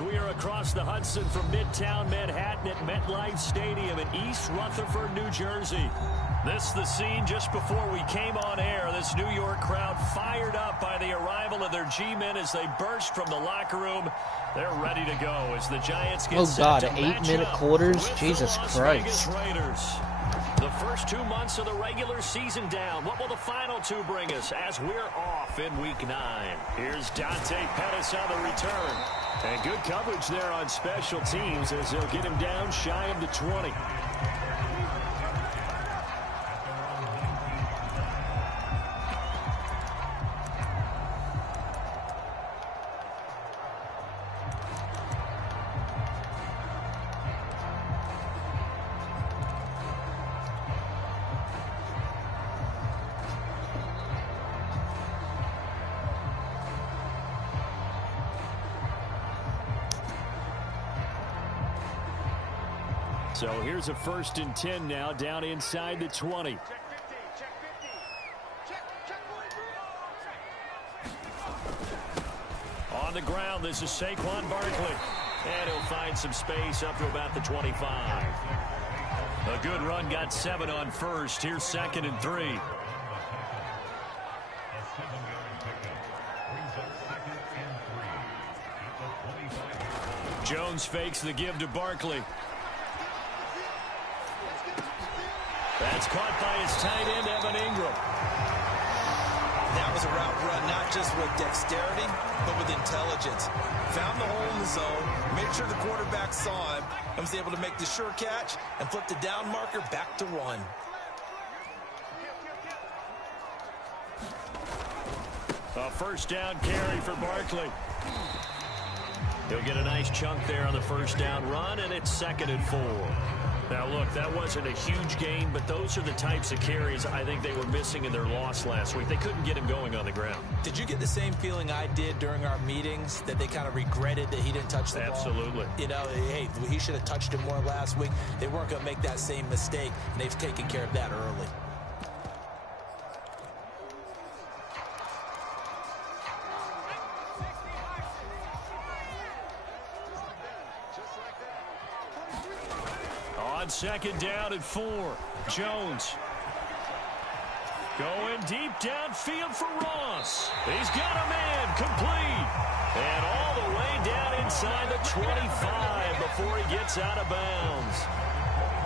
We are across the Hudson from Midtown Manhattan at MetLife Stadium in East Rutherford, New Jersey. This is the scene just before we came on air. This New York crowd fired up by the arrival of their G-men as they burst from the locker room. They're ready to go as the Giants get set to match 8-minute up quarters? with Jesus the Las Christ. Vegas Raiders. The first 2 months of the regular season down. What will the final two bring us as we're off in Week 9? Here's Dante Pettis on the return. And good coverage there on special teams as they'll get him down shy of the 20. So here's a 1st and 10 now down inside the 20. On the ground, this is Saquon Barkley. And he'll find some space up to about the 25. A good run, got 7 on first. Here's 2nd and 3. Jones fakes the give to Barkley. That's caught by his tight end, Evan Ingram. That was a route run, not just with dexterity, but with intelligence. Found the hole in the zone, made sure the quarterback saw him, and was able to make the sure catch and flip the down marker back to run. A 1st down carry for Barkley. He'll get a nice chunk there on the 1st down run, and it's 2nd and 4. Now, look, that wasn't a huge gain, but those are the types of carries I think they were missing in their loss last week. They couldn't get him going on the ground. Did you get the same feeling I did during our meetings, that they kind of regretted that he didn't touch the ball? Absolutely. You know, hey, he should have touched him more last week. They weren't going to make that same mistake, and they've taken care of that early. On 2nd down and 4, Jones. Going deep downfield for Ross. He's got a man complete. And all the way down inside the 25 before he gets out of bounds.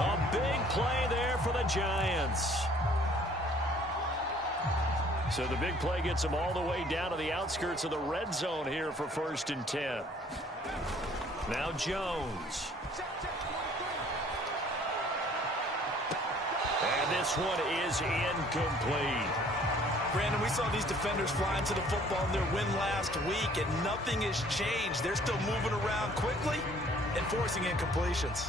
A big play there for the Giants. So the big play gets him all the way down to the outskirts of the red zone here for 1st and 10. Now Jones. And this one is incomplete. Brandon, we saw these defenders fly into the football in their win last week, and nothing has changed. They're still moving around quickly and forcing incompletions.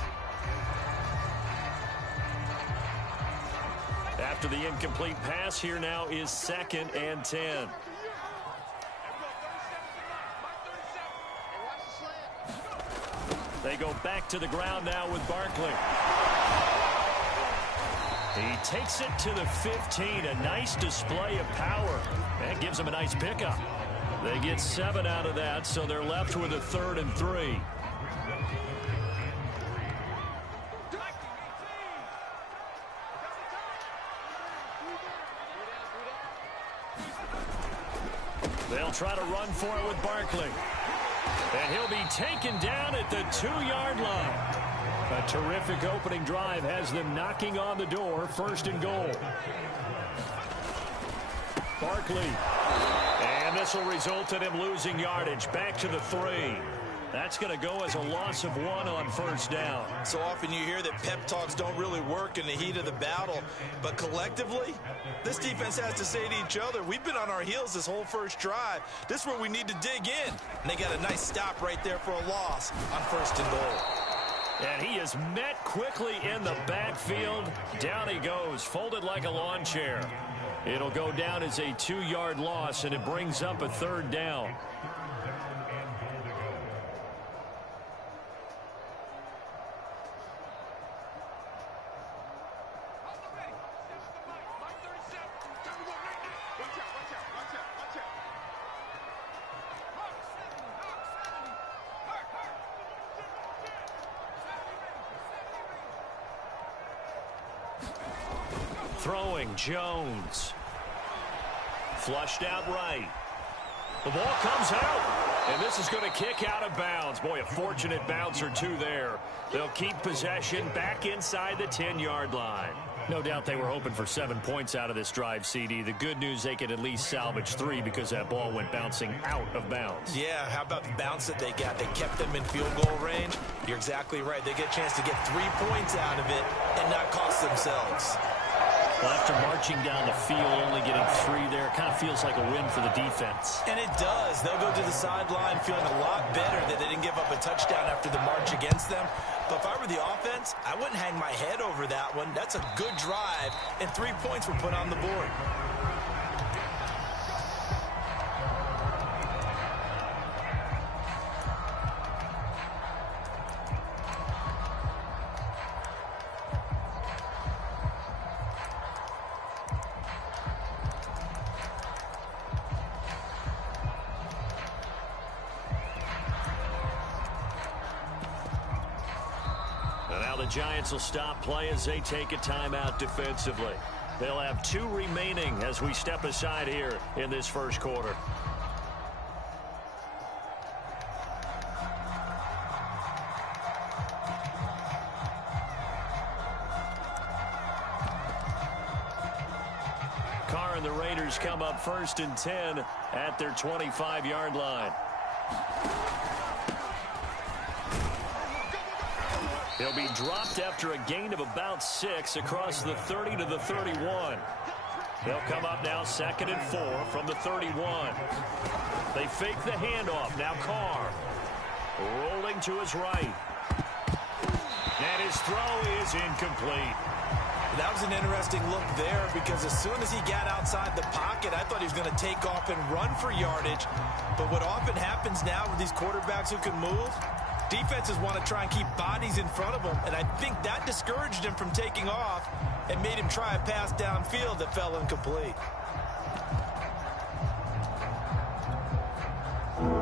After the incomplete pass, here now is 2nd and 10. They go back to the ground now with Barkley. He takes it to the 15. A nice display of power. That gives him a nice pickup. They get 7 out of that, so they're left with a 3rd and 3. They'll try to run for it with Barkley. And he'll be taken down at the 2-yard line. A terrific opening drive has them knocking on the door. 1st and goal. Barkley. And this will result in him losing yardage. Back to the 3. That's going to go as a loss of 1 on 1st down. So often you hear that pep talks don't really work in the heat of the battle. But collectively, this defense has to say to each other, we've been on our heels this whole first drive. This is where we need to dig in. And they got a nice stop right there for a loss on 1st and goal. And he is met quickly in the backfield. Down he goes, folded like a lawn chair. It'll go down as a 2-yard loss, and it brings up a 3rd down. Throwing, Jones. Flushed out right. The ball comes out, and this is going to kick out of bounds. Boy, a fortunate bounce or two there. They'll keep possession back inside the 10-yard line. No doubt they were hoping for 7 points out of this drive, CD. The good news, they could at least salvage 3 because that ball went bouncing out of bounds. Yeah, how about the bounce that they got? They kept them in field goal range. You're exactly right. They get a chance to get 3 points out of it and not cost themselves. Well, after marching down the field, only getting 3 there, it kind of feels like a win for the defense. And it does. They'll go to the sideline feeling a lot better that they didn't give up a touchdown after the march against them. But if I were the offense, I wouldn't hang my head over that one. That's a good drive, and 3 points were put on the board. The Giants will stop play as they take a timeout defensively. They'll have 2 remaining as we step aside here in this first quarter. Carr and the Raiders come up 1st and 10 at their 25-yard line. He'll be dropped after a gain of about 6 across the 30 to the 31. They'll come up now 2nd and 4 from the 31. They fake the handoff. Now Carr rolling to his right. And his throw is incomplete. That was an interesting look there because as soon as he got outside the pocket, I thought he was going to take off and run for yardage. But what often happens now with these quarterbacks who can move, defenses want to try and keep bodies in front of them, and I think that discouraged him from taking off and made him try a pass downfield that fell incomplete.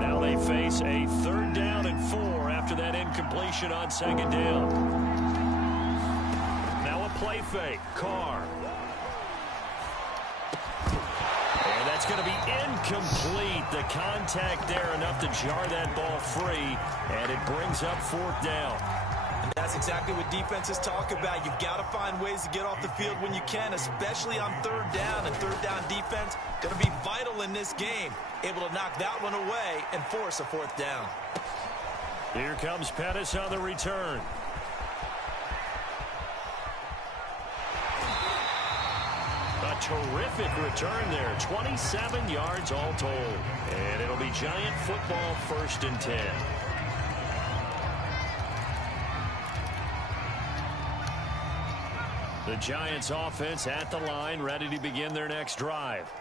Now they face a 3rd down and 4 after that incompletion on 2nd down. Now a play fake. Carr. And that's going to be incomplete. The contact there enough to jar that ball free, and it brings up 4th down. And that's exactly what defenses talk about. You've got to find ways to get off the field when you can, especially on 3rd down. And 3rd down defense going to be vital in this game. Able to knock that one away and force a 4th down. Here comes Pettis on the return. A terrific return there. 27 yards all told. And it'll be Giant football 1st and 10. The Giants offense at the line, ready to begin their next drive.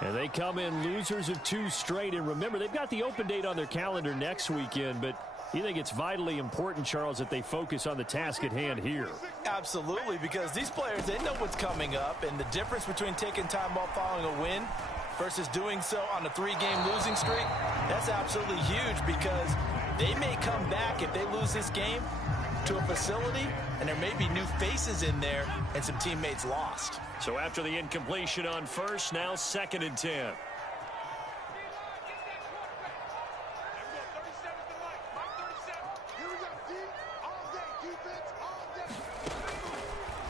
And they come in losers of 2 straight. And remember, they've got the open date on their calendar next weekend, but you think it's vitally important, Charles, that they focus on the task at hand here? Absolutely, because these players, they know what's coming up, and the difference between taking time off following a win versus doing so on a 3-game losing streak, that's absolutely huge because they may come back if they lose this game to a facility, and there may be new faces in there and some teammates lost. So after the incompletion on 1st, now 2nd and 10.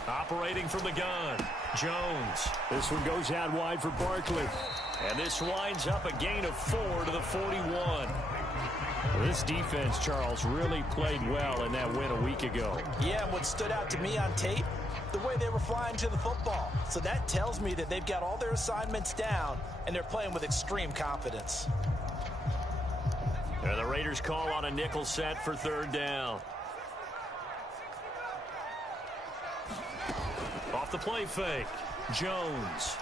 Operating from the gun, Jones. This one goes out wide for Barkley. And this winds up a gain of 4 to the 41. Well, this defense, Charles, really played well in that win a week ago. Yeah, and what stood out to me on tape, the way they were flying to the football. So that tells me that they've got all their assignments down, and they're playing with extreme confidence. And the Raiders call on a nickel set for 3rd down. Off the play fake, Jones.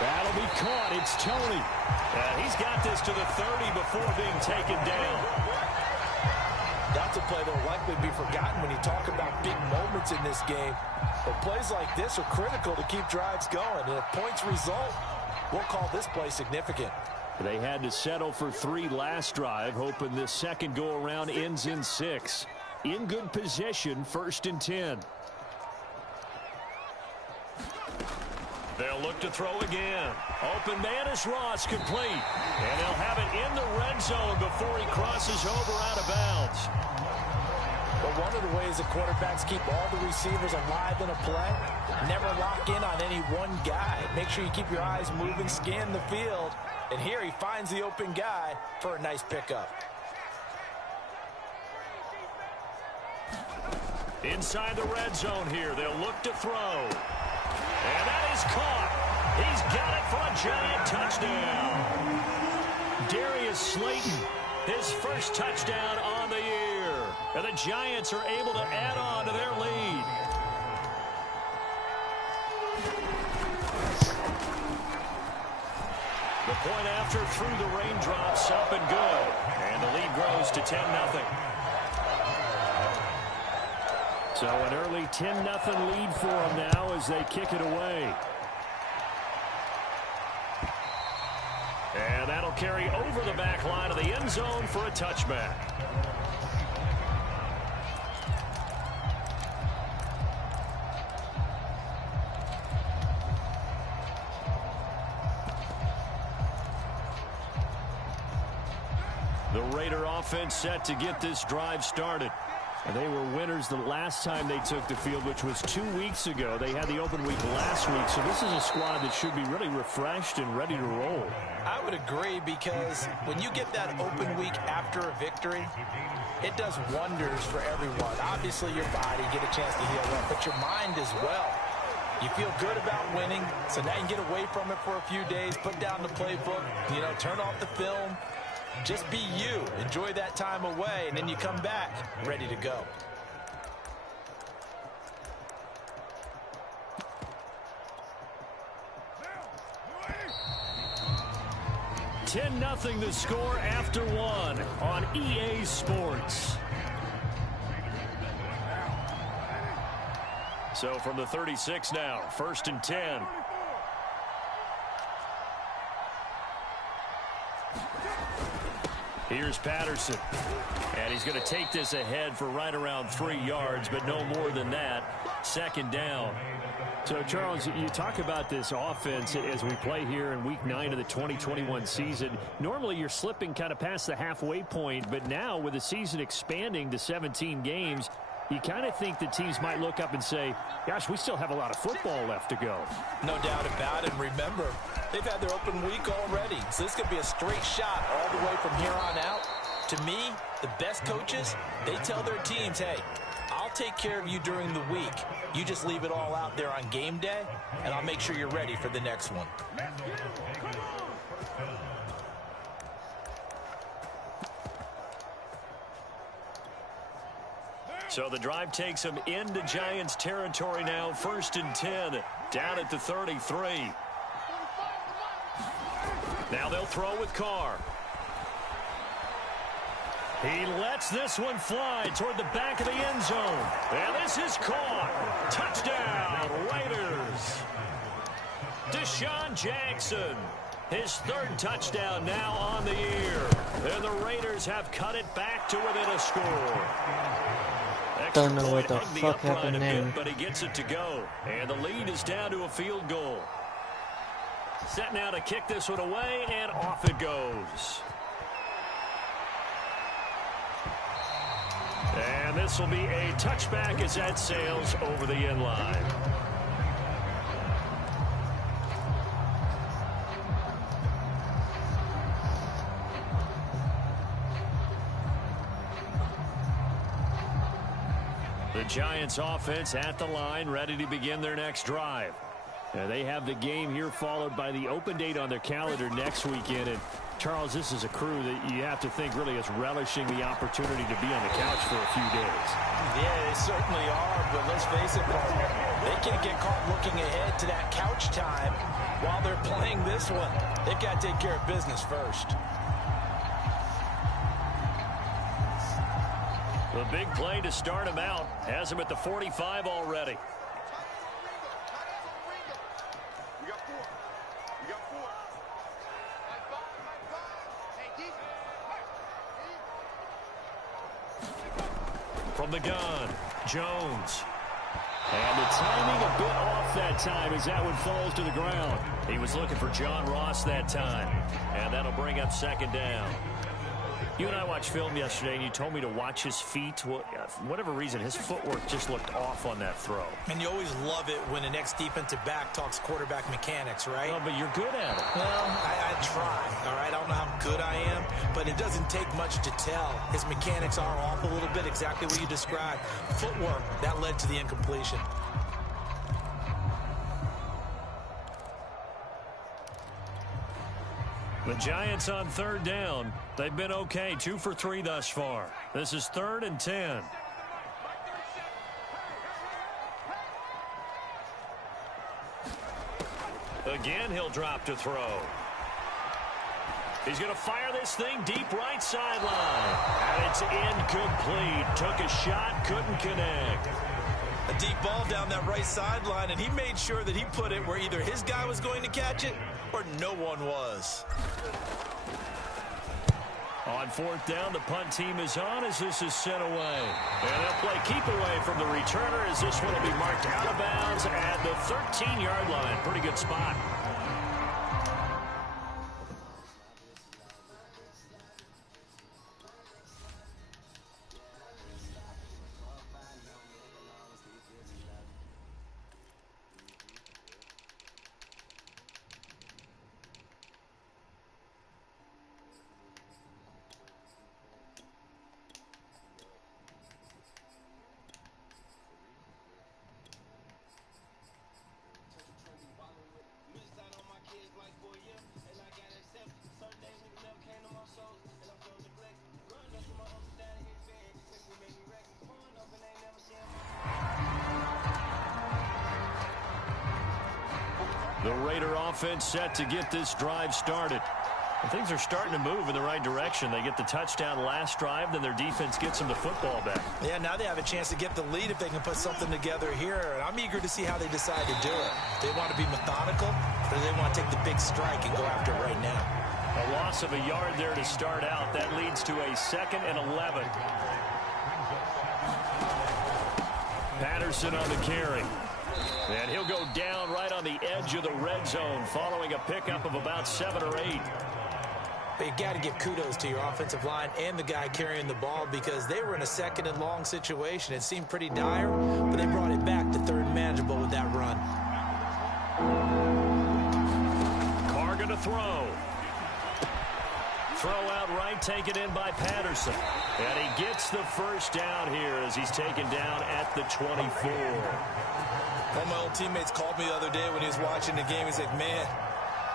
That'll be caught. It's Tony. And he's got this to the 30 before being taken down. That's a play that will likely be forgotten when you talk about big moments in this game. But plays like this are critical to keep drives going. And if points result, we'll call this play significant. They had to settle for 3 last drive, hoping this second go-around ends in 6. In good position, 1st and 10. They'll look to throw again. Open man is Ross, complete. And they'll have it in the red zone before he crosses over out of bounds. But one of the ways the quarterbacks keep all the receivers alive in a play, never lock in on any one guy. Make sure you keep your eyes moving, scan the field. And here he finds the open guy for a nice pickup. Inside the red zone here, they'll look to throw. And that is caught. He's got it for a giant touchdown. Darius Slayton, his first touchdown on the year. And the Giants are able to add on to their lead. The point after through the raindrops, up and good. And the lead grows to 10-0. So an early 10-0 lead for them now as they kick it away. And that'll carry over the back line of the end zone for a touchback. The Raider offense set to get this drive started. And they were winners the last time they took the field, which was 2 weeks ago. They had the open week last week, so this is a squad that should be really refreshed and ready to roll. I would agree, because when you get that open week after a victory, it does wonders for everyone. Obviously, your body get a chance to heal up, but your mind as well. You feel good about winning, so now you can get away from it for a few days, put down the playbook, turn off the film. Just be you. Enjoy that time away, and then you come back ready to go. $10-0 the score after one on EA Sports. So from the 36 now, 1st and 10. Here's Patterson. And he's going to take this ahead for right around 3 yards, but no more than that. 2nd down. So, Charles, you talk about this offense as we play here in Week 9 of the 2021 season. Normally, you're slipping kind of past the halfway point, but now with the season expanding to 17 games, you kind of think the teams might look up and say, gosh, we still have a lot of football left to go. No doubt about it. And remember, they've had their open week already, so this could be a straight shot all the way from here on out. To me, the best coaches, they tell their teams, hey, I'll take care of you during the week. You just leave it all out there on game day, and I'll make sure you're ready for the next one. So the drive takes them into Giants territory now. 1st and 10, down at the 33. Now they'll throw with Carr. He lets this one fly toward the back of the end zone. And this is caught. Touchdown, Raiders. Deshaun Jackson, his 3rd touchdown now on the year. And the Raiders have cut it back to within a score. Don't know what the fuck happened there. But he gets it to go. And the lead is down to a field goal. Set now to kick this one away, and off it goes. And this will be a touchback as that sails over the end line. The Giants offense at the line, ready to begin their next drive. They have the game here followed by the open date on their calendar next weekend. And Charles, this is a crew that you have to think really is relishing the opportunity to be on the couch for a few days. Yeah, they certainly are, but let's face it, partner, they can't get caught looking ahead to that couch time while they're playing this one. They've got to take care of business first. The big play to start him out has him at the 45 already. From the gun, Jones. And the timing a bit off that time as that one falls to the ground. He was looking for John Ross that time. And that'll bring up second down. You and I watched film yesterday, and you told me to watch his feet. Well, for whatever reason, his footwork just looked off on that throw. And you always love it when the next defensive back talks quarterback mechanics, right? Well, but you're good at it. Well, I try, all right? I don't know how good I am, but it doesn't take much to tell. His mechanics are off a little bit, exactly what you described. Footwork, that led to the incompletion. The Giants on third down. They've been okay, 2 for 3 thus far. This is 3rd and 10. Again, he'll drop to throw. He's going to fire this thing deep right sideline. And it's incomplete. Took a shot, couldn't connect. A deep ball down that right sideline, and he made sure that he put it where either his guy was going to catch it or no one was. On 4th down, the punt team is on as this is sent away. And they'll play keep away from the returner as this one will be marked out of bounds at the 13-yard line. Pretty good spot. The Raider offense set to get this drive started. And things are starting to move in the right direction. They get the touchdown last drive, then their defense gets them the football back. Yeah, now they have a chance to get the lead if they can put something together here. And I'm eager to see how they decide to do it. They want to be methodical, or they want to take the big strike and go after it right now. A loss of a yard there to start out. That leads to a 2nd and 11. Patterson on the carry. And he'll go down right on the edge of the red zone following a pickup of about 7 or 8. But you got to give kudos to your offensive line and the guy carrying the ball because they were in a 2nd and long situation. It seemed pretty dire, but they brought it back to 3rd and manageable with that run. Carr going to throw. Throw out right, taken in by Patterson. And he gets the first down here as he's taken down at the 24. One of my old teammates called me the other day when he was watching the game. He's like, man,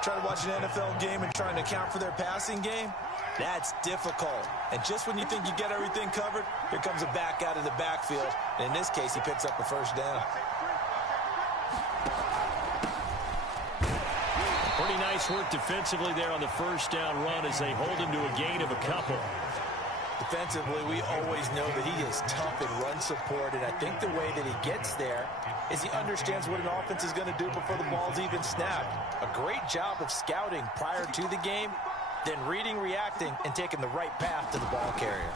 trying to watch an NFL game and trying to account for their passing game, that's difficult. And just when you think you get everything covered, here comes a back out of the backfield. And in this case, he picks up the first down. Pretty nice work defensively there on the first down run as they hold him to a gain of a couple. Defensively, we always know that he is tough in run support, and I think the way that he gets there is he understands what an offense is going to do before the ball's even snapped. A great job of scouting prior to the game, then reading, reacting, and taking the right path to the ball carrier.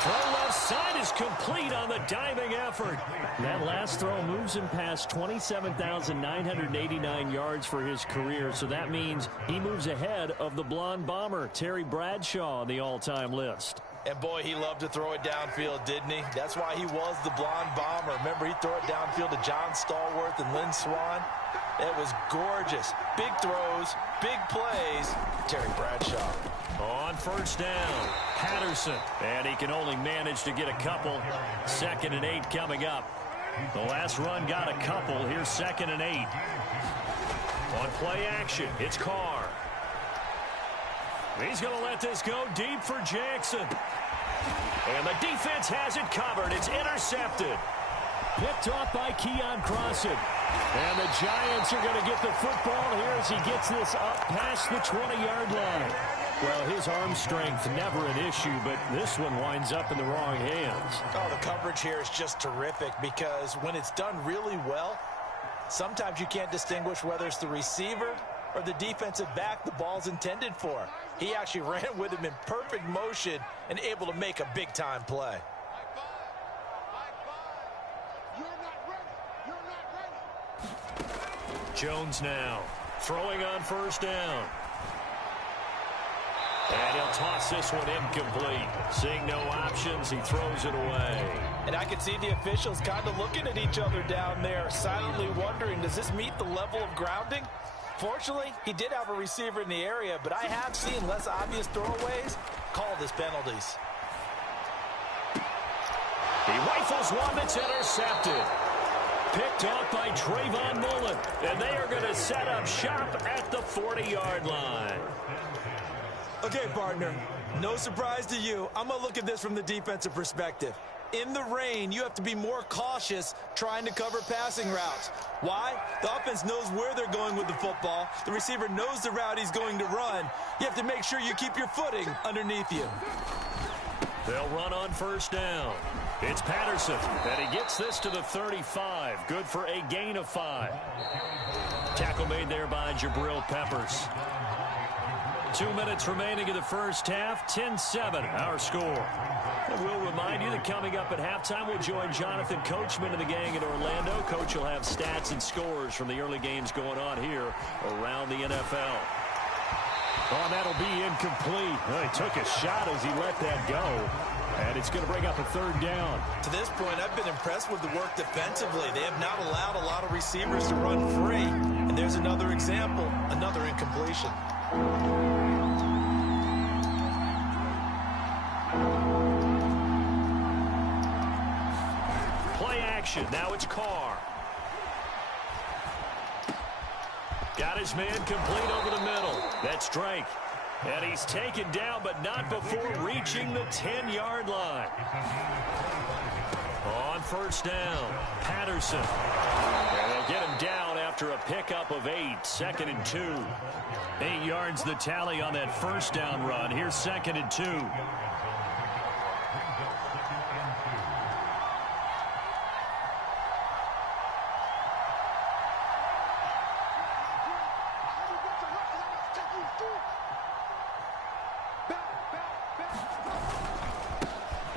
Throw left side is complete on the diving effort. That last throw moves him past 27,989 yards for his career, so that means he moves ahead of the blonde bomber, Terry Bradshaw, on the all-time list. And boy, he loved to throw it downfield, didn't he? That's why he was the blonde bomber. Remember, he'd throw it downfield to John Stallworth and Lynn Swann. It was gorgeous. Big throws, big plays. Terry Bradshaw. On first down, Patterson. And he can only manage to get a couple. 2nd and 8 coming up. The last run got a couple. Here's 2nd and 8. On play action, it's Carr. He's going to let this go deep for Jackson. And the defense has it covered. It's intercepted. Picked off by Keon Crossan. And the Giants are going to get the football here as he gets this up past the 20-yard line. Well, his arm strength never an issue, but this one winds up in the wrong hands. Oh, the coverage here is just terrific because when it's done really well, sometimes you can't distinguish whether it's the receiver or the defensive back the ball's intended for. He actually ran with him in perfect motion and able to make a big-time play. Jones now throwing on first down. And he'll toss this one incomplete. Seeing no options, he throws it away. And I can see the officials kind of looking at each other down there, silently wondering, does this meet the level of grounding? Fortunately, he did have a receiver in the area, but I have seen less obvious throwaways called as penalties. He rifles one that's intercepted. Picked off by Trayvon Mullen. And they are going to set up shop at the 40-yard line. Okay, partner, no surprise to you. I'm going to look at this from the defensive perspective. In the rain, you have to be more cautious trying to cover passing routes. Why? The offense knows where they're going with the football. The receiver knows the route he's going to run. You have to make sure you keep your footing underneath you. They'll run on first down. It's Patterson, and he gets this to the 35. Good for a gain of 5. Tackle made there by Jabril Peppers. 2 minutes remaining in the first half. 10-7, our score. And we'll remind you that coming up at halftime, we'll join Jonathan Coachman and the gang in Orlando. Coach will have stats and scores from the early games going on here around the NFL. Oh, that'll be incomplete. Well, he took a shot as he let that go. And it's going to bring up a third down. To this point, I've been impressed with the work defensively. They have not allowed a lot of receivers to run free. And there's another example, another incompletion. Play action. Now it's Carr. Got his man complete over the middle. That's Drake. And he's taken down, but not before reaching the 10-yard line. On first down, Patterson. And they'll get him down after a pickup of 8. 2nd and 2. 8 yards the tally on that first down run. Here's 2nd and 2.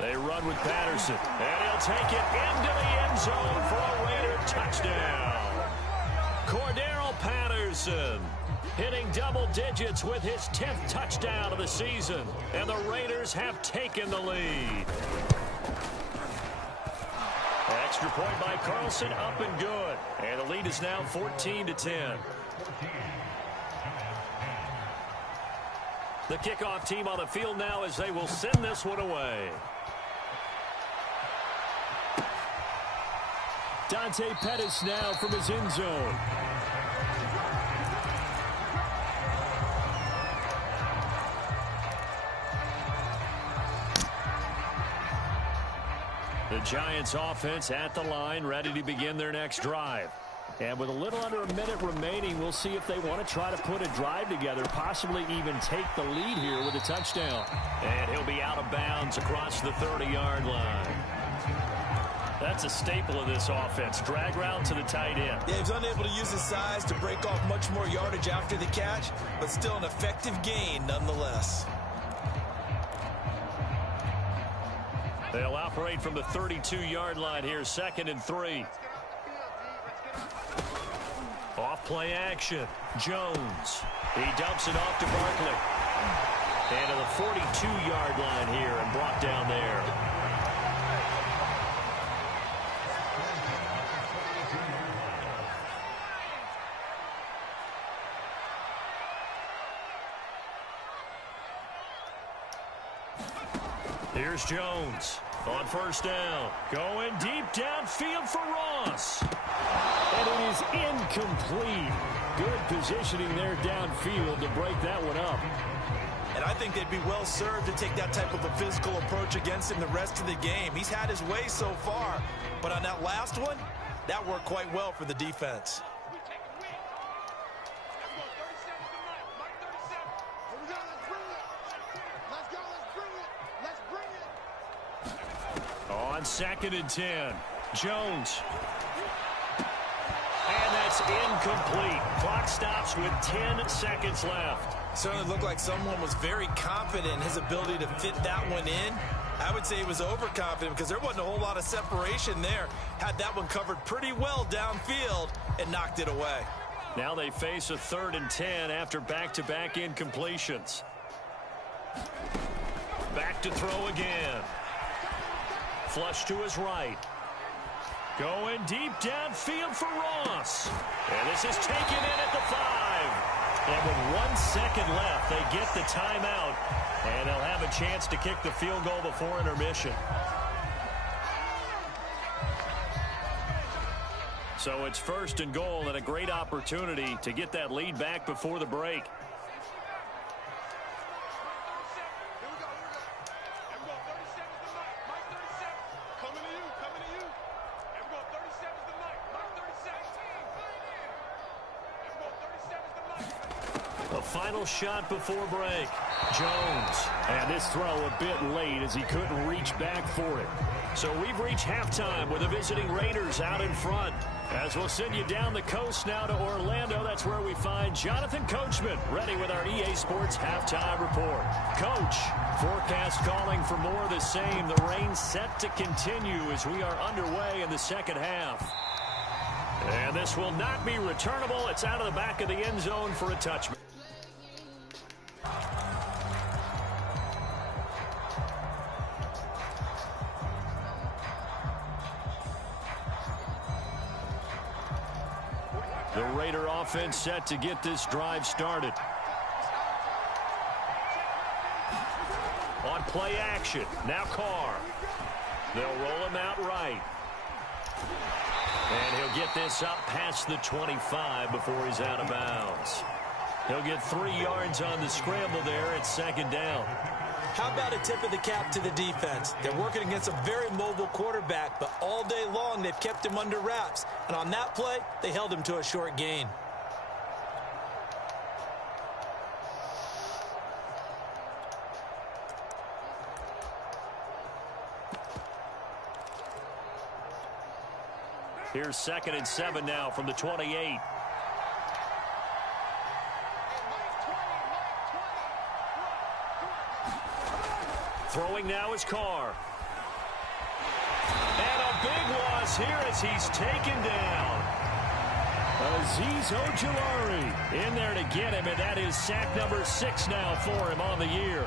They run with Patterson, and he'll take it into the end zone for a Raider touchdown. Cordero Patterson hitting double digits with his 10th touchdown of the season, and the Raiders have taken the lead. Extra point by Carlson, up and good, and the lead is now 14-10. The kickoff team on the field now as they will send this one away. Dante Pettis now from his end zone. The Giants offense at the line, ready to begin their next drive. And with a little under a minute remaining, we'll see if they want to try to put a drive together, possibly even take the lead here with a touchdown. And he'll be out of bounds across the 30-yard line. That's a staple of this offense. Drag route to the tight end. Yeah, he's unable to use his size to break off much more yardage after the catch, but still an effective gain nonetheless. They'll operate from the 32-yard line here, 2nd and 3. Off play action. Jones. He dumps it off to Barkley. And to the 42-yard line here and brought down there. Here's Jones on first down. Going deep downfield for Ross. And it is incomplete. Good positioning there downfield to break that one up. And I think they'd be well served to take that type of a physical approach against him the rest of the game. He's had his way so far, but on that last one, that worked quite well for the defense. On 2nd and 10, Jones. And that's incomplete. Clock stops with 10 seconds left. Certainly looked like someone was very confident in his ability to fit that one in. I would say he was overconfident because there wasn't a whole lot of separation there. Had that one covered pretty well downfield and knocked it away. Now they face a 3rd and 10 after back-to-back incompletions. Back to throw again. Flush to his right. Going deep downfield for Ross. And this is taken in at the 5. And with 1 second left, they get the timeout. And they'll have a chance to kick the field goal before intermission. So it's 1st and goal and a great opportunity to get that lead back before the break. The final shot before break. Jones. And this throw a bit late as he couldn't reach back for it. So we've reached halftime with the visiting Raiders out in front. As we'll send you down the coast now to Orlando, that's where we find Jonathan Coachman ready with our EA Sports Halftime Report. Coach, forecast calling for more of the same. The rain set to continue as we are underway in the second half. And this will not be returnable. It's out of the back of the end zone for a touchback. The Raider offense set to get this drive started. On play action, now Carr. They'll roll him out right. And he'll get this up past the 25 before he's out of bounds. He'll get 3 yards on the scramble there at 2nd down. How about a tip of the cap to the defense? They're working against a very mobile quarterback, but all day long they've kept him under wraps. And on that play, they held him to a short gain. Here's 2nd and 7 now from the 28. Throwing now is Carr. And a big loss here as he's taken down. Azeez Ojulari in there to get him, and that is sack number 6 now for him on the year.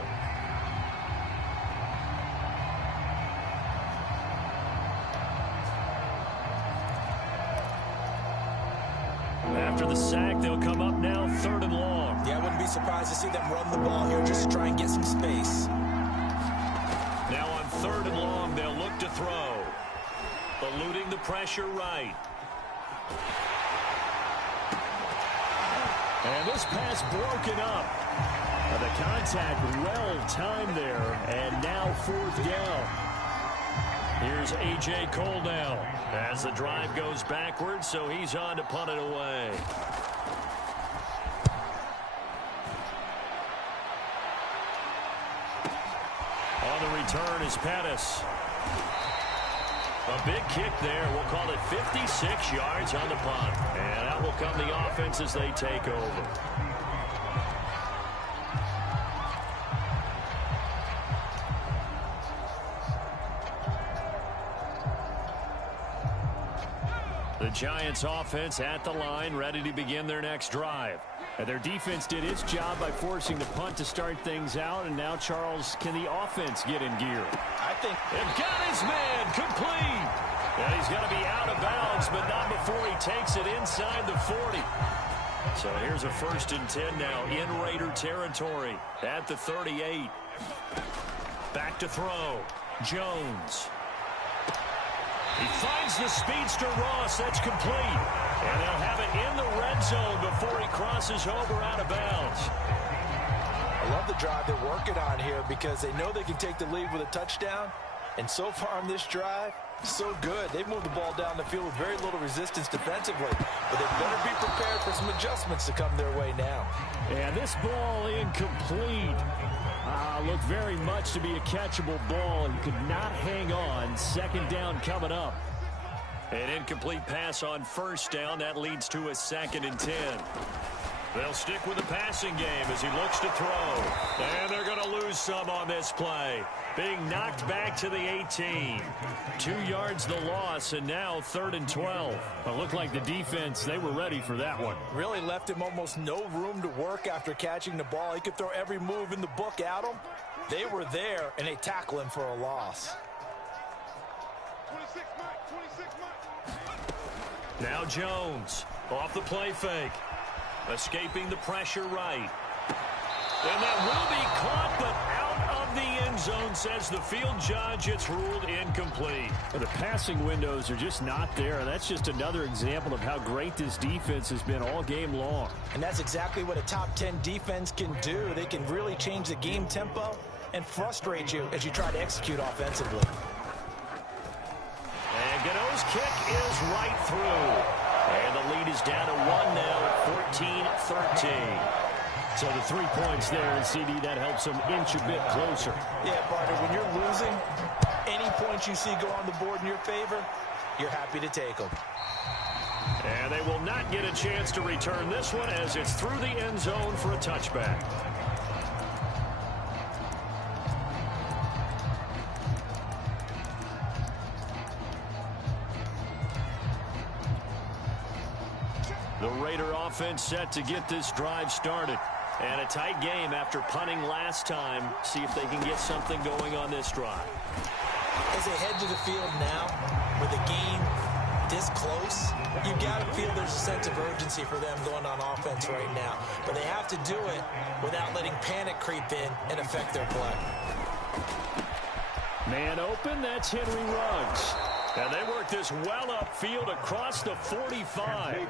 After the sack, they'll come up now 3rd and long. Yeah, I wouldn't be surprised to see them run the ball here just to try and get some space. Now on 3rd and long, they'll look to throw. Eluding the pressure right. And this pass broken up. The contact well timed there, and now 4th down. Here's A.J. Cole now as the drive goes backwards, so he's on to punt it away. On the return is Pettis. A big kick there. We'll call it 56 yards on the punt. And out will come the offense as they take over. The Giants offense at the line, ready to begin their next drive. And their defense did its job by forcing the punt to start things out. And now, Charles, can the offense get in gear? I think they've got his man complete. And he's going to be out of bounds, but not before he takes it inside the 40. So here's a 1st and 10 now in Raider territory at the 38. Back to throw. Jones. He finds the speedster Ross. That's complete. And they'll have it in the red zone before he crosses over out of bounds. I love the drive they're working on here because they know they can take the lead with a touchdown. And so far on this drive, so good. They've moved the ball down the field with very little resistance defensively. But they better be prepared for some adjustments to come their way now. And this ball incomplete. Looked very much to be a catchable ball and could not hang on. 2nd down coming up. An incomplete pass on 1st down. That leads to a 2nd and 10. They'll stick with the passing game as he looks to throw. And they're going to lose some on this play. Being knocked back to the 18. 2 yards the loss, and now 3rd and 12. It looked like the defense, they were ready for that one. Really left him almost no room to work after catching the ball. He could throw every move in the book at him. They were there, and they tackle him for a loss. Now Jones off the play fake. Escaping the pressure right. And that will be caught, but out of the end zone, says the field judge. It's ruled incomplete. Well, the passing windows are just not there. That's just another example of how great this defense has been all game long. And that's exactly what a top 10 defense can do. They can really change the game tempo and frustrate you as you try to execute offensively. And Gano's kick is right through. And the lead is down to 1 now at 14-13. So the 3 points there, and CD, that helps them inch a bit closer. Yeah, partner, when you're losing, any points you see go on the board in your favor, you're happy to take them. And they will not get a chance to return this one as it's through the end zone for a touchback. The Raider offense set to get this drive started. And a tight game after punting last time. See if they can get something going on this drive. As they head to the field now, with the game this close, you got to feel there's a sense of urgency for them going on offense right now. But they have to do it without letting panic creep in and affect their play. Man open, that's Henry Ruggs. And they work this well upfield across the 45.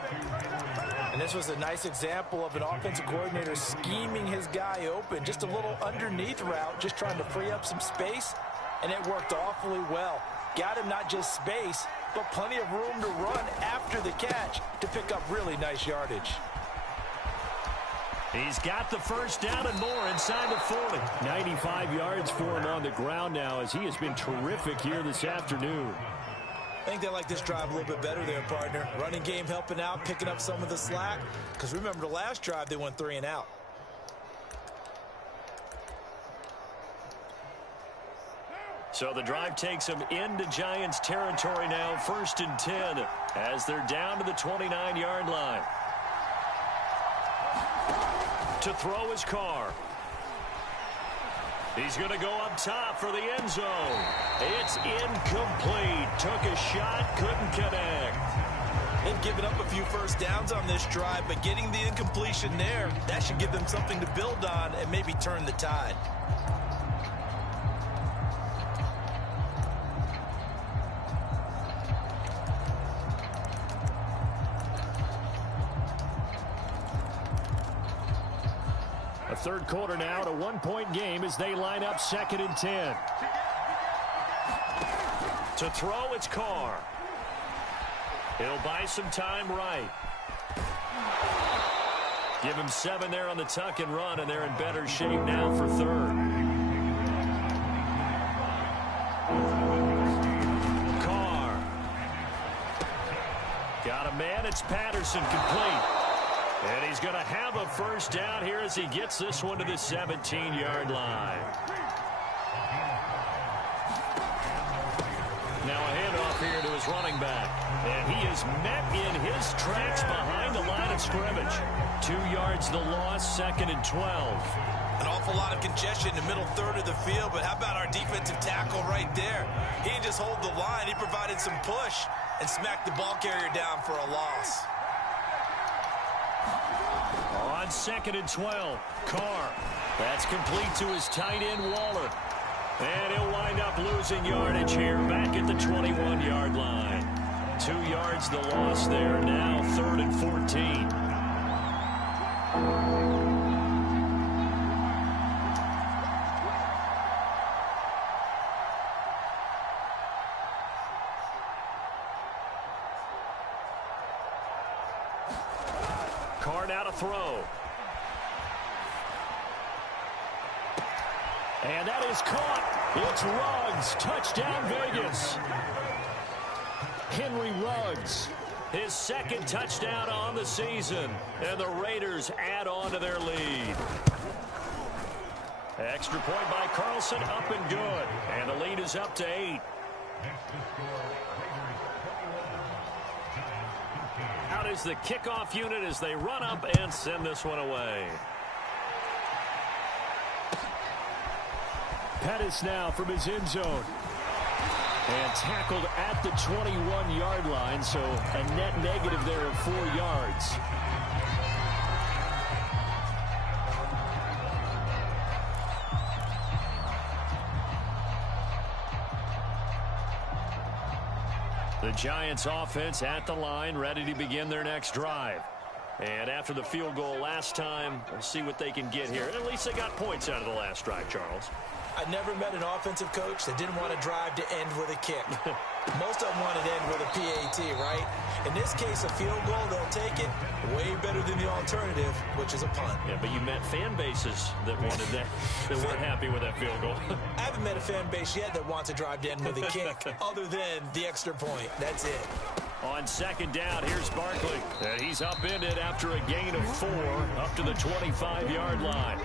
And this was a nice example of an offensive coordinator scheming his guy open. Just a little underneath route, just trying to free up some space. And it worked awfully well. Got him not just space, but plenty of room to run after the catch to pick up really nice yardage. He's got the first down and more inside the 40. 95 yards for him on the ground now as he has been terrific here this afternoon. I think they like this drive a little bit better there, partner. Running game helping out, picking up some of the slack. Because remember the last drive, they went 3 and out. So the drive takes them into Giants territory now, 1st and 10, as they're down to the 29-yard line. To throw his Carr. He's going to go up top for the end zone. It's incomplete. Took a shot, couldn't connect. They've given up a few first downs on this drive, but getting the incompletion there, that should give them something to build on and maybe turn the tide. A third quarter now, a 1-point game as they line up 2nd and 10. To throw, it's Carr. He'll buy some time right. Give him 7 there on the tuck and run, and they're in better shape now for 3rd. Carr. Got a man, it's Patterson, complete. And he's going to have a first down here as he gets this one to the 17-yard line. Now a handoff here to his running back. And he is met in his tracks behind the line of scrimmage. 2 yards the loss, 2nd and 12. An awful lot of congestion in the middle third of the field, but how about our defensive tackle right there? He didn't just hold the line, he provided some push and smacked the ball carrier down for a loss. On 2nd and 12, Carr. That's complete to his tight end, Waller. And he'll wind up losing yardage here back at the 21-yard line. 2 yards the loss there, now 3rd and 14. Carr now to throw. And that is caught. It's Ruggs. Touchdown, Vegas. Henry Ruggs His second touchdown on the season, and the Raiders add on to their lead. Extra point by Carlson, up and good. And the lead is up to 8. Out is the kickoff unit as they run up and send this one away. Pettis now from his end zone. And tackled at the 21-yard line, so a net negative there of 4 yards. The Giants offense at the line, ready to begin their next drive. And after the field goal last time, we'll see what they can get here. At least they got points out of the last drive, Charles. I never met an offensive coach that didn't want to drive to end with a kick. Most of them want to end with a PAT, right? In this case, a field goal, they'll take it way better than the alternative, which is a punt. Yeah, but you met fan bases that wanted that, that weren't happy with that field goal. I haven't met a fan base yet that wants to drive to end with a kick, other than the extra point. That's it. On second down, here's Barkley. And he's upended after a gain of 4 up to the 25-yard line.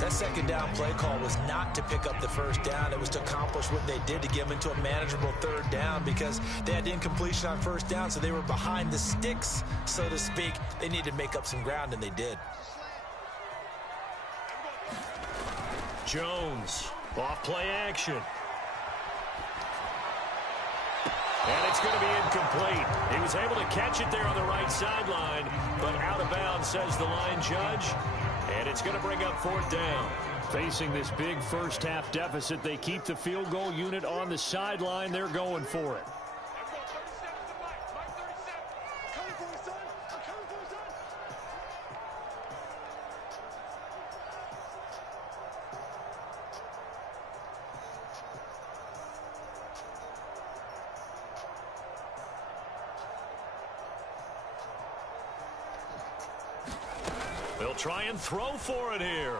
That second down play call was not to pick up the first down. It was to accomplish what they did to get them into a manageable third down because they had incompletion on first down, so they were behind the sticks, so to speak. They needed to make up some ground, and they did. Jones, off play action. And it's going to be incomplete. He was able to catch it there on the right sideline, but out of bounds, says the line judge. And it's going to bring up 4th down. Facing this big first-half deficit, they keep the field goal unit on the sideline. They're going for it. They'll try and throw for it here.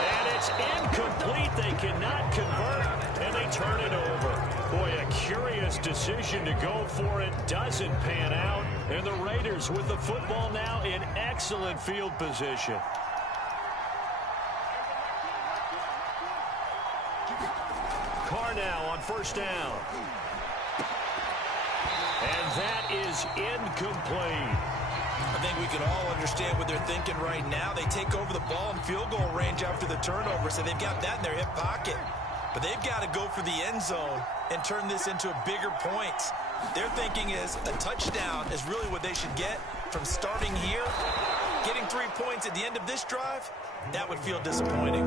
And it's incomplete. They cannot convert, and they turn it over. Boy, a curious decision to go for it. Doesn't pan out. And the Raiders with the football now in excellent field position. Carr now on first down. And that is incomplete. I think we can all understand what they're thinking right now. They take over the ball in field goal range after the turnover, so they've got that in their hip pocket. But they've got to go for the end zone and turn this into a bigger point. Their thinking is a touchdown is really what they should get from starting here. Getting 3 points at the end of this drive, that would feel disappointing.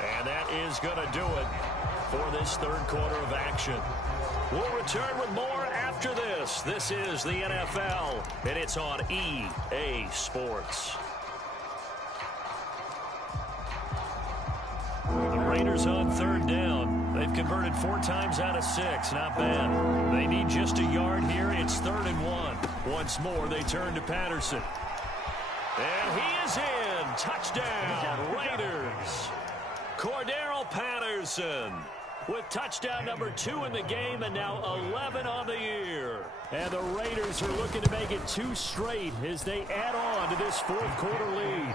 And that is going to do it for this third quarter of action. We'll return with more after this. This is the NFL, and it's on EA Sports. The Raiders on third down. They've converted 4 times out of 6. Not bad. They need just a yard here. It's 3rd and 1. Once more, they turn to Patterson. And he is in. Touchdown, Raiders. Cordarrelle Patterson with touchdown number 2 in the game and now 11 on the year. And the Raiders are looking to make it 2 straight as they add on to this fourth quarter lead.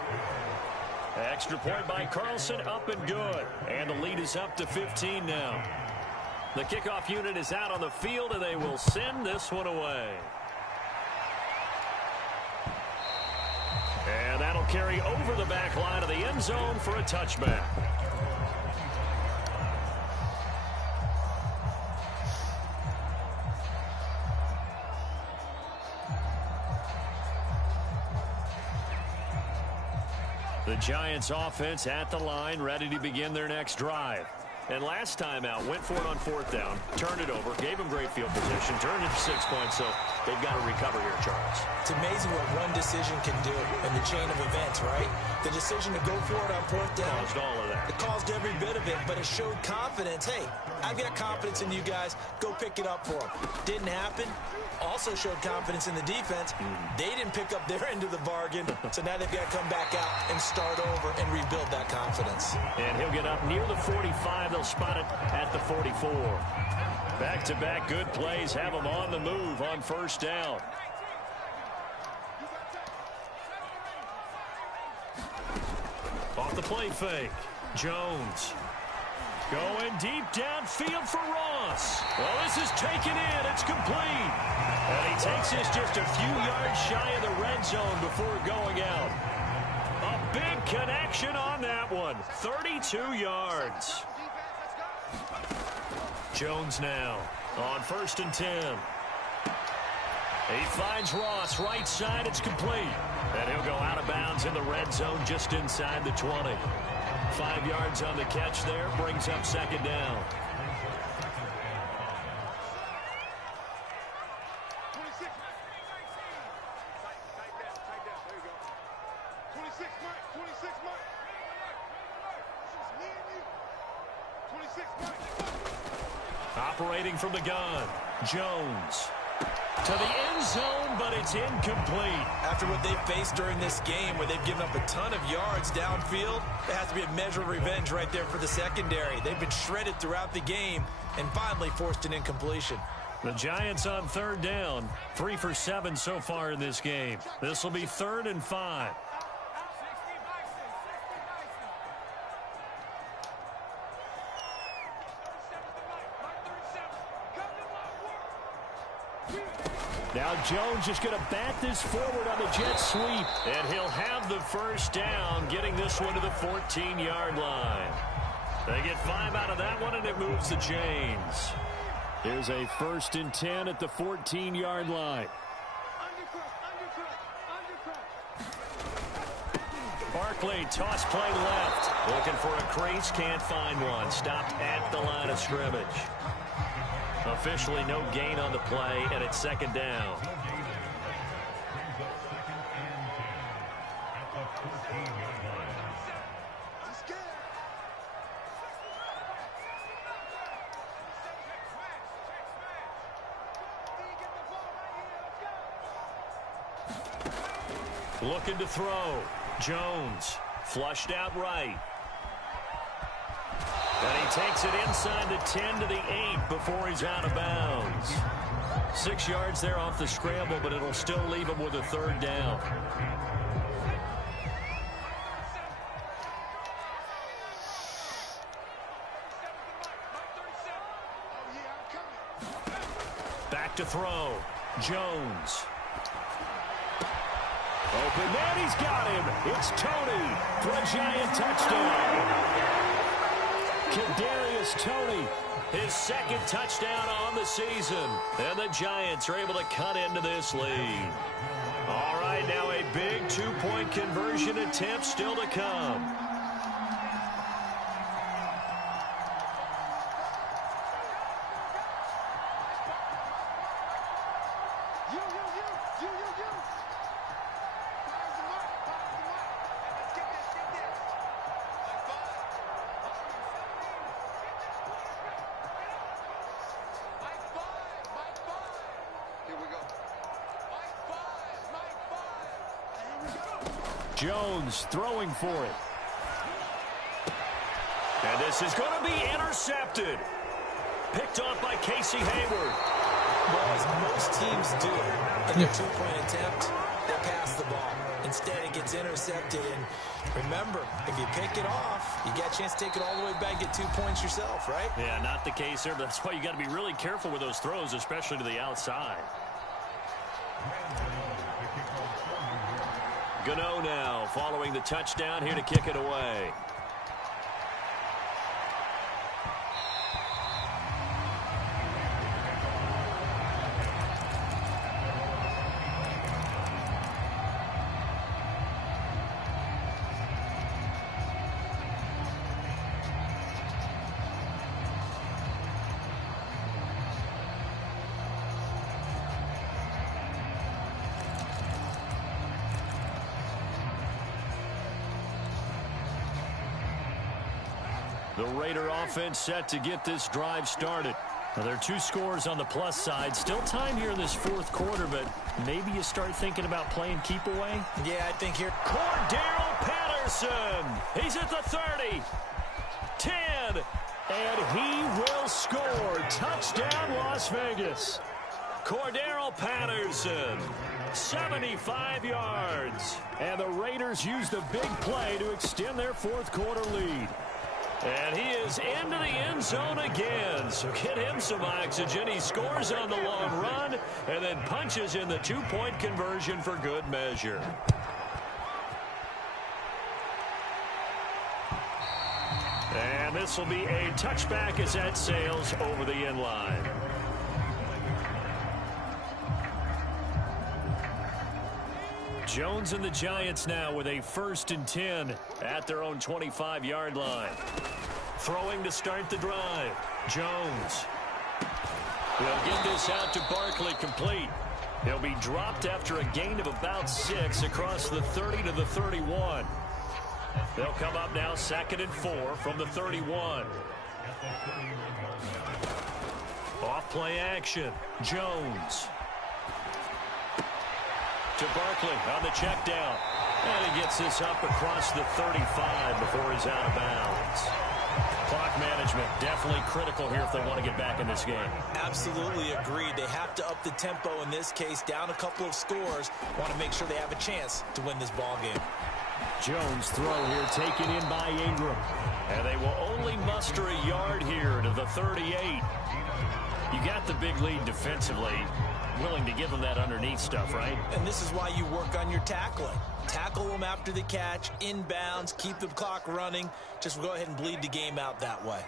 Extra point by Carlson, up and good. And the lead is up to 15 now. The kickoff unit is out on the field, and they will send this one away. And that'll carry over the back line of the end zone for a touchback. The Giants offense at the line, ready to begin their next drive. And last time out, went for it on 4th down, turned it over, gave them great field position, turned it to 6 points. So they've got to recover here, Charles. It's amazing what one decision can do in the chain of events, right? The decision to go for it on fourth down. Caused all of that. It caused every bit of it, but it showed confidence. Hey, I've got confidence in you guys. Go pick it up for them. Didn't happen. Also showed confidence in the defense. They didn't pick up their end of the bargain, so now they've got to come back out and start over and rebuild that confidence. And he'll get up near the 45. They'll spot it at the 44. Back-to-back good plays have them on the move on first down. Off the play fake. Jones. Going deep downfield for Ross. Well, this is taken in. It's complete. And he takes this just a few yards shy of the red zone before going out. A big connection on that one. 32 yards. Jones now on 1st and 10. He finds Ross right side. It's complete. And he'll go out of bounds in the red zone just inside the 20. 5 yards on the catch there. Brings up second down. Operating from the gun. Jones. To the end zone, but it's incomplete. After what they've faced during this game, where they've given up a ton of yards downfield, there has to be a measure of revenge right there for the secondary. They've been shredded throughout the game and finally forced an incompletion. The Giants on 3rd down. 3 for 7 so far in this game. This will be 3rd and 5. Now Jones is going to bat this forward on the jet sweep. And he'll have the first down, getting this one to the 14-yard line. They get 5 out of that one, and it moves the chains. Here's a 1st and 10 at the 14-yard line. Barkley, toss play left. Looking for a crease, can't find one. Stopped at the line of scrimmage. Officially no gain on the play, and it's 2nd down. Looking to throw. Jones flushed out right. And he takes it inside the 10 to the 8 before he's out of bounds. 6 yards there off the scramble, but it'll still leave him with a 3rd down. Back to throw. Jones. Open man, he's got him. It's Toney for a Giant touchdown. Kadarius Toney, his 2nd touchdown on the season. And the Giants are able to cut into this lead. All right, now a big 2-point conversion attempt still to come. Jones throwing for it. And this is going to be intercepted. Picked off by Casey Hayward. Well, as most teams do in their 2-point attempt, they pass the ball. Instead, it gets intercepted. And remember, if you pick it off, you get a chance to take it all the way back, get 2 points yourself, right? Yeah, not the case there. But that's why you got to be really careful with those throws, especially to the outside. Gano now following the touchdown here to kick it away. The Raider offense set to get this drive started. Now, there are 2 scores on the plus side. Still time here in this 4th quarter, but maybe you start thinking about playing keep away. Yeah, I think here. Cordarrelle Patterson. He's at the 30. 10. And he will score. Touchdown, Las Vegas. Cordarrelle Patterson, 75 yards. And the Raiders use the big play to extend their 4th quarter lead. And he is into the end zone again. So get him some oxygen. He scores on the long run and then punches in the 2-point conversion for good measure. And this will be a touchback as that sails over the end line. Jones and the Giants now with a 1st and 10 at their own 25-yard line. Throwing to start the drive. Jones. He'll get this out to Barkley, complete. He'll be dropped after a gain of about 6 across the 30 to the 31. They'll come up now 2nd and 4 from the 31. Off play action. Jones. To Barkley on the check down. And he gets this up across the 35 before he's out of bounds. Clock management definitely critical here if they want to get back in this game. Absolutely agreed. They have to up the tempo in this case, down a couple of scores. Want to make sure they have a chance to win this ball game. Jones throw here taken in by Ingram. And they will only muster a yard here to the 38. You got the big lead defensively. Willing to give them that underneath stuff, right? And this is why you work on your tackling. Tackle them after the catch, inbounds, keep the clock running. Just go ahead and bleed the game out that way.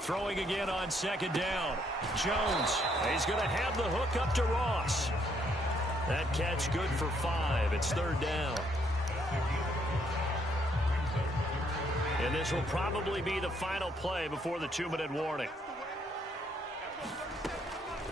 Throwing again on 2nd down. Jones, he's going to have the hook up to Ross. That catch good for 5. It's 3rd down. And this will probably be the final play before the 2-minute warning.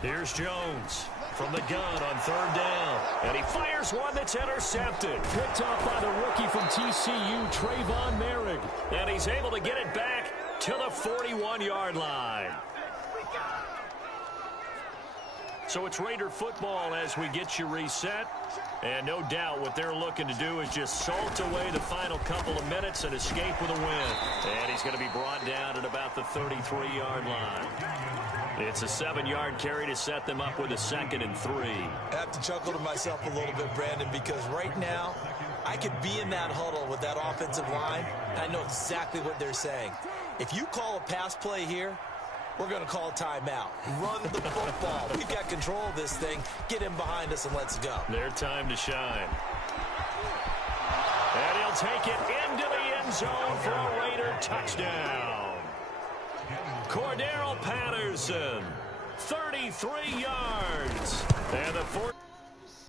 Here's Jones from the gun on 3rd down. And he fires one that's intercepted. Picked off by the rookie from TCU, Trayvon Merrick. And he's able to get it back to the 41-yard line. So it's Raider football as we get you reset. And no doubt what they're looking to do is just salt away the final couple of minutes and escape with a win. And he's going to be brought down at about the 33-yard line. It's a 7-yard carry to set them up with a 2nd and 3. I have to chuckle to myself a little bit, Brandon, because right now I could be in that huddle with that offensive line. I know exactly what they're saying. If you call a pass play here, we're going to call a timeout. Run the football. We've got control of this thing. Get him behind us and let's go. Their time to shine. And he'll take it into the end zone for a Raider touchdown. Cordarrelle Patterson, 33 yards. And the